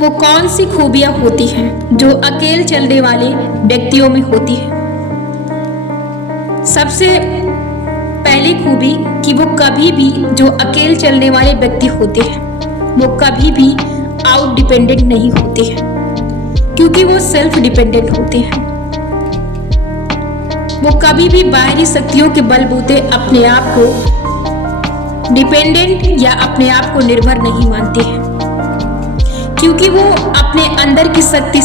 वो कौन सी खूबियां होती हैं जो अकेले चलने वाले व्यक्तियों में होती है। सबसे पहली खूबी कि वो कभी भी, जो अकेले चलने वाले व्यक्ति होते हैं, वो कभी भी आउट डिपेंडेंट नहीं होते हैं, क्योंकि वो सेल्फ डिपेंडेंट होते हैं। वो कभी भी बाहरी शक्तियों के बलबूते अपने आप को डिपेंडेंट या अपने आप को निर्भर नहीं मानते हैं, क्योंकि वो अपने अंदर की शक्ति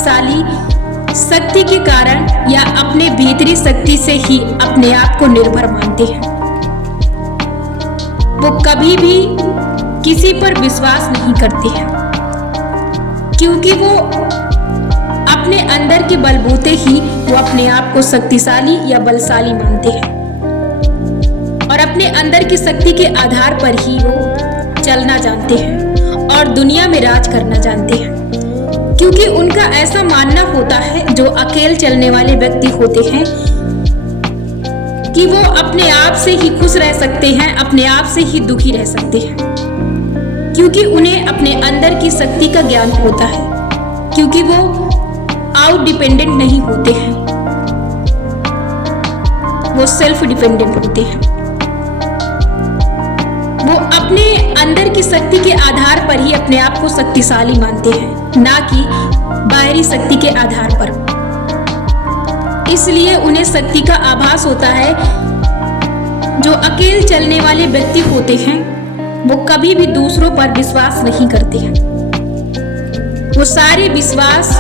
के कारण या अपने भीतरी शक्ति से ही अपने आप को निर्भर मानते हैं। वो कभी भी किसी पर विश्वास नहीं करते हैं, क्योंकि वो अपने अंदर के बलबूते ही वो अपने आप को शक्तिशाली या बलशाली मानते हैं और अपने अंदर की शक्ति के आधार पर ही वो चलना जानते हैं और दुनिया में राज करना जानते हैं, क्योंकि उनका ऐसा मानना होता है, जो अकेले चलने वाले व्यक्ति होते हैं, कि वो अपने आप से ही खुश रह सकते हैं, अपने आप से ही दुखी रह सकते हैं, क्योंकि उन्हें अपने अंदर की शक्ति का ज्ञान होता है, क्योंकि वो आउट डिपेंडेंट नहीं होते हैं, वो सेल्फ डिपेंडेंट होते हैं। वो अपने अंदर की शक्ति के आधार पर ही अपने आप को शक्तिशाली मानते हैं, ना कि बाहरी शक्ति के आधार पर। इसलिए उन्हें शक्ति का आभास होता है। जो अकेले चलने वाले व्यक्ति होते हैं, वो कभी भी दूसरों पर विश्वास नहीं करते हैं। वो सारे विश्वास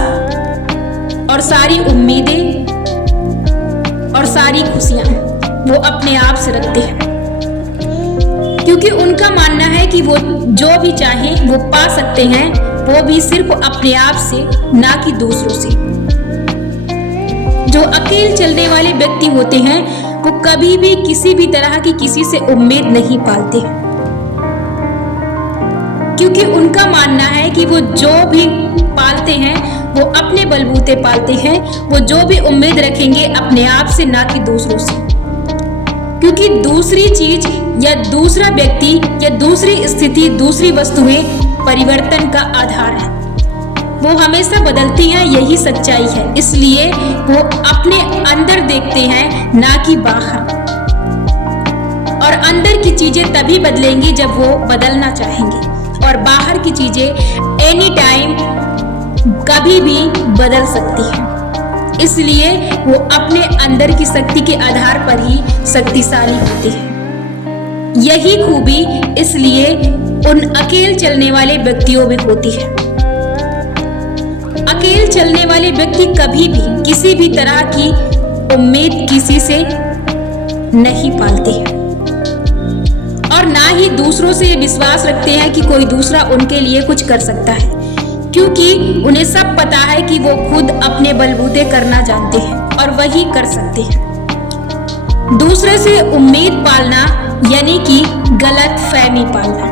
और सारी उम्मीदें और सारी खुशियां वो अपने आप से रखते हैं, क्योंकि उनका मानना है कि वो जो भी चाहें वो पा सकते हैं, वो भी सिर्फ अपने आप से, ना कि दूसरों से। जो अकेले चलने वाले व्यक्ति होते हैं, वो कभी भी किसी भी तरह की किसी से उम्मीद नहीं पालते, क्योंकि उनका मानना है कि वो जो भी पालते हैं वो अपने बलबूते पालते हैं। वो जो भी उम्मीद रखेंगे अपने आप से, ना कि दूसरों से, क्योंकि दूसरी चीज या दूसरा व्यक्ति या दूसरी स्थिति, दूसरी वस्तुएं परिवर्तन का आधार है। वो हमेशा बदलती हैं, यही सच्चाई है। इसलिए वो अपने अंदर देखते हैं, ना कि बाहर। और अंदर की चीजें तभी बदलेंगी जब वो बदलना चाहेंगे, और बाहर की चीजें एनी टाइम कभी भी बदल सकती हैं। इसलिए वो अपने अंदर की शक्ति के आधार पर ही शक्तिशाली होते हैं। यही खूबी इसलिए उन अकेले चलने वाले व्यक्तियों में होती है। अकेले चलने वाले व्यक्ति कभी भी किसी भी तरह की उम्मीद किसी से नहीं पालते हैं, और ना ही दूसरों से विश्वास रखते हैं कि कोई दूसरा उनके लिए कुछ कर सकता है, क्योंकि उन्हें सब पता है कि वो खुद अपने बलबूते करना जानते हैं और वही कर सकते हैं। दूसरे से उम्मीद पालना यानी कि गलत फहमी पालना।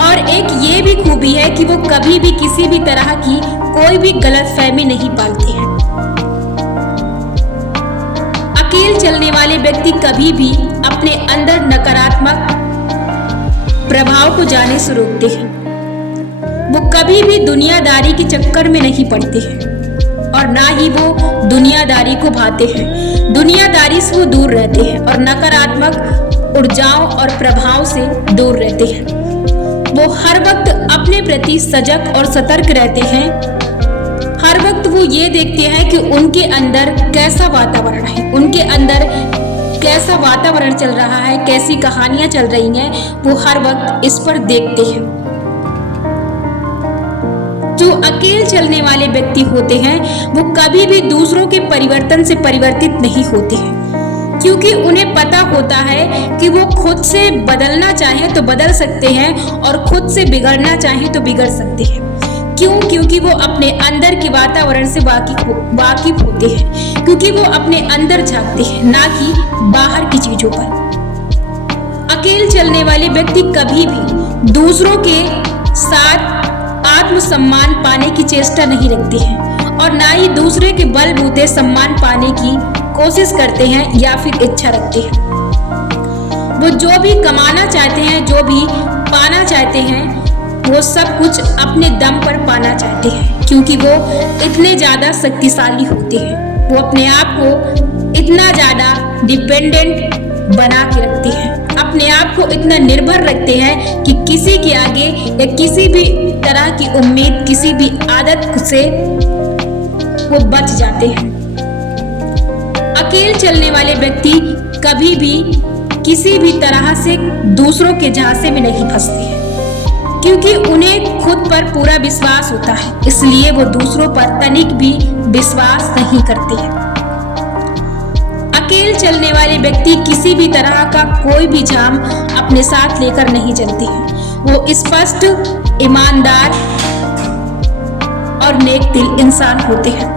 और एक ये भी खूबी है कि वो कभी भी किसी भी तरह की कोई भी गलत फहमी नहीं पालते हैं। अकेले चलने वाले व्यक्ति कभी भी अपने अंदर नकारात्मक प्रभाव को जाने से रोकते हैं। वो कभी भी दुनियादारी के चक्कर में नहीं पड़ते हैं, और ना ही वो दुनियादारी को भाते हैं। दुनियादारी से वो दूर रहते हैं और नकारात्मक ऊर्जाओं और प्रभाव से दूर रहते हैं। वो हर वक्त अपने प्रति सजग और सतर्क रहते हैं। हर वक्त वो ये देखते हैं कि उनके अंदर कैसा वातावरण है, उनके अंदर कैसा वातावरण चल रहा है, कैसी कहानियां चल रही हैं, वो हर वक्त इस पर देखते हैं। जो अकेले चलने वाले व्यक्ति होते हैं, वो कभी भी दूसरों के परिवर्तन से परिवर्तित नहीं होते हैं, क्योंकि उन्हें पता होता है कि वो खुद से बदलना चाहें तो बदल सकते हैं और खुद से बिगड़ना चाहें तो बिगड़ सकते हैं। क्यों? क्योंकि वो अपने अंदर के वातावरण से वाकिफ होते हैं, क्योंकि वो अपने अंदर झांकते हैं, ना कि बाहर की चीजों पर। अकेले चलने वाले व्यक्ति कभी भी दूसरों के साथ आत्मसम्मान पाने की चेष्टा नहीं रखते हैं, और ना ही दूसरे के बलबूते सम्मान पाने की कोशिश करते हैं या फिर इच्छा रखते हैं। वो जो भी कमाना चाहते हैं, जो भी पाना चाहते हैं, वो सब कुछ अपने दम पर पाना चाहते हैं, क्योंकि वो इतने ज़्यादा शक्तिशाली होते हैं। वो अपने आप को इतना ज़्यादा डिपेंडेंट बना के रखते हैं, अपने आप को इतना निर्भर रखते हैं कि किसी के आगे या किसी भी तरह की उम्मीद, किसी भी आदत से वो बच जाते हैं। अकेले चलने वाले व्यक्ति कभी भी किसी भी तरह से दूसरों के झांसे में नहीं फंसते हैं, क्योंकि उन्हें खुद पर पूरा विश्वास होता है, इसलिए वो दूसरों पर तनिक भी विश्वास नहीं करते हैं। अकेले चलने वाले व्यक्ति किसी भी तरह का कोई भी झाम अपने साथ लेकर नहीं चलते हैं। वो स्पष्ट, ईमानदार और नेक दिल इंसान होते हैं।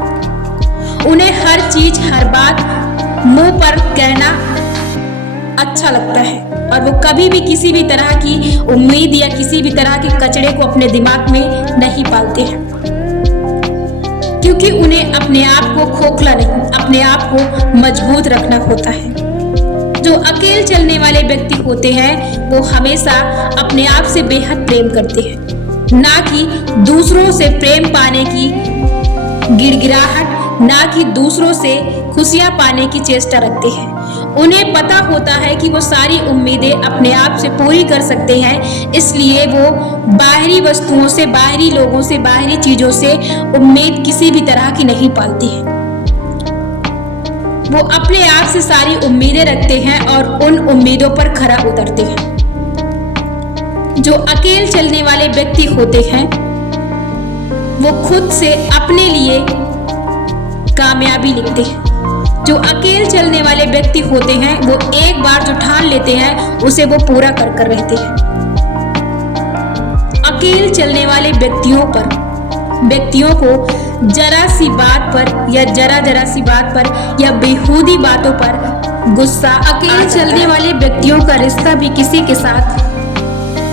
उन्हें हर चीज, हर बात मुंह पर कहना अच्छा लगता है और वो कभी भी किसी भी तरह की उम्मीद या किसी भी तरह के कचरे को अपने दिमाग में नहीं पालते हैं, क्योंकि उन्हें अपने आप को खोखला नहीं, अपने आप को मजबूत रखना होता है। जो अकेले चलने वाले व्यक्ति होते हैं वो हमेशा अपने आप से बेहद प्रेम करते हैं, ना कि दूसरों से प्रेम पाने की गिड़गिड़ाहट, ना कि दूसरों से खुशियां पाने की चेष्टा रखते हैं। उन्हें पता होता है कि वो सारी उम्मीदें अपने आप से पूरी कर सकते हैं, इसलिए वो बाहरी वस्तुओं से, बाहरी लोगों से, बाहरी चीजों से उम्मीद किसी भी तरह की नहीं पालती हैं। वो अपने आप से सारी उम्मीदें रखते हैं और उन उम्मीदों पर खरा उतरते हैं। जो अकेले चलने वाले व्यक्ति होते हैं वो खुद से अपने लिए कामयाबी लिखते हैं। जो अकेले चलने वाले व्यक्ति होते हैं वो एक बार जो ठान लेते हैं उसे वो पूरा कर कर रहते हैं। अकेले चलने वाले व्यक्तियों को जरा सी बात पर या जरा सी बात पर या बेहूदी बातों पर गुस्सा। अकेले चलने वाले व्यक्तियों का रिश्ता भी किसी के साथ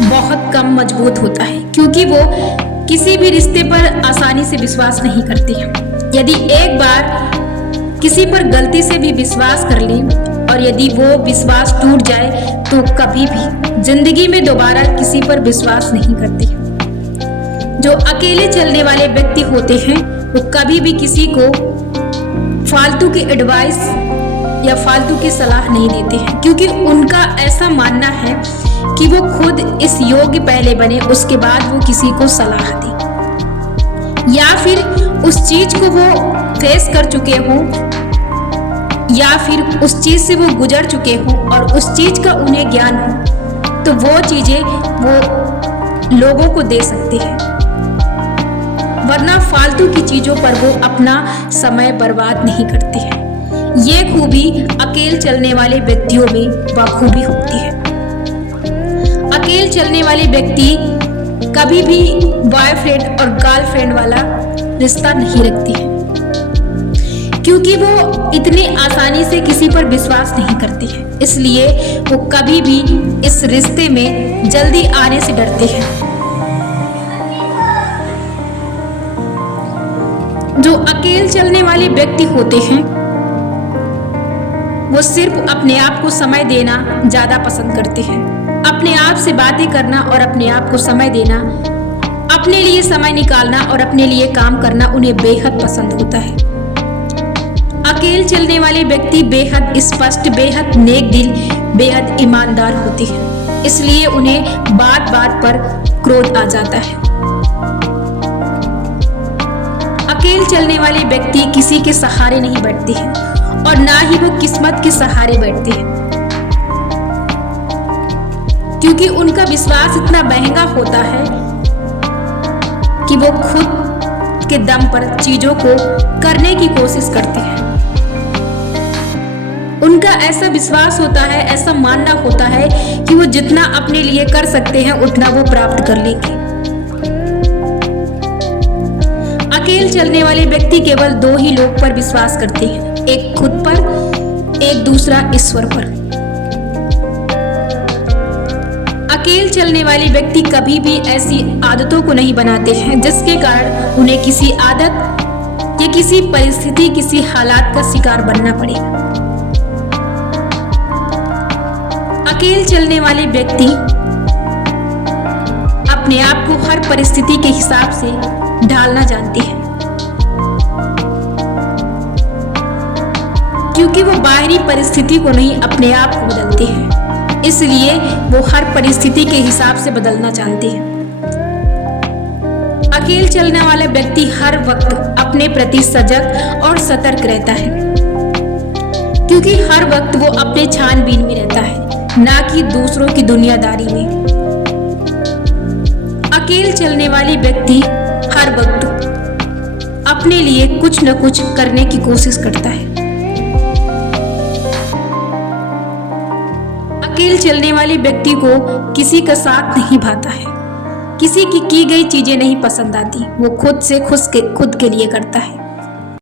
बहुत कम मजबूत होता है, क्योंकि वो किसी भी रिश्ते पर आसानी से विश्वास नहीं करते हैं। यदि एक बार किसी पर गलती से भी विश्वास कर लें और यदि वो विश्वास टूट जाए तो कभी भी जिंदगी में दोबारा किसी पर विश्वास नहीं करते। जो अकेले चलने वाले व्यक्ति होते हैं वो कभी भी किसी को फालतू की एडवाइस या फालतू की सलाह नहीं देते हैं, क्योंकि उनका ऐसा मानना है कि वो खुद इस योग्य पहले बने, उसके बाद वो किसी को सलाह दे, या फिर उस चीज को वो फेस कर चुके हों या फिर उस चीज से वो गुजर चुके हों और उस चीज का उन्हें ज्ञान हो, तो वो चीजें वो लोगों को दे सकते हैं, वरना फालतू की चीजों पर वो अपना समय बर्बाद नहीं करते हैं। ये खूबी अकेले चलने वाले व्यक्तियों में बखूबी होती है। अकेले चलने वाले व्यक्ति कभी भी बॉयफ्रेंड और गर्लफ्रेंड वाला रिश्ता नहीं रखती है, क्योंकि वो इतनी आसानी से किसी पर विश्वास नहीं करती है, इसलिए वो कभी भी इस रिश्ते में जल्दी आने से डरते हैं। जो अकेले चलने वाले व्यक्ति होते हैं वो सिर्फ अपने आप को समय देना ज्यादा पसंद करते हैं। अपने आप से बातें करना और अपने आप को समय देना, अपने लिए समय निकालना और अपने लिए काम करना उन्हें बेहद पसंद होता है। अकेले चलने वाले व्यक्ति बेहद स्पष्ट, बेहद नेक दिल, बेहद ईमानदार होते हैं, इसलिए उन्हें बात बात पर क्रोध आ जाता है। अकेले चलने वाले व्यक्ति किसी के सहारे नहीं बैठते हैं और ना ही वो किस्मत के सहारे बैठते हैं, क्योंकि उनका विश्वास इतना महंगा होता है कि वो खुद के दम पर चीजों को करने की कोशिश करते हैं। उनका ऐसा विश्वास होता है, ऐसा मानना होता है कि वो जितना अपने लिए कर सकते हैं उतना वो प्राप्त कर लेंगे। अकेले चलने वाले व्यक्ति केवल दो ही लोग पर विश्वास करते हैं, एक खुद पर, एक दूसरा ईश्वर पर। अकेले चलने वाले व्यक्ति कभी भी ऐसी आदतों को नहीं बनाते हैं जिसके कारण उन्हें किसी आदत या किसी परिस्थिति, किसी हालात का शिकार बनना पड़ेगा। अकेले चलने वाले व्यक्ति अपने आप को हर परिस्थिति के हिसाब से ढालना जानते हैं, क्योंकि वो बाहरी परिस्थिति को नहीं अपने आप को बदलते हैं, इसलिए वो हर परिस्थिति के हिसाब से बदलना जानते हैं। अकेले चलने वाला व्यक्ति हर वक्त अपने प्रति सजग और सतर्क रहता है, क्योंकि हर वक्त वो अपने छानबीन में रहता है, ना कि दूसरों की दुनियादारी में। अकेले चलने वाले व्यक्ति हर वक्त अपने लिए कुछ न कुछ करने की कोशिश करता है। अकेले चलने वाले व्यक्ति को किसी का साथ नहीं भाता है, किसी की गई चीजें नहीं पसंद आती, वो खुद से खुद के लिए करता है।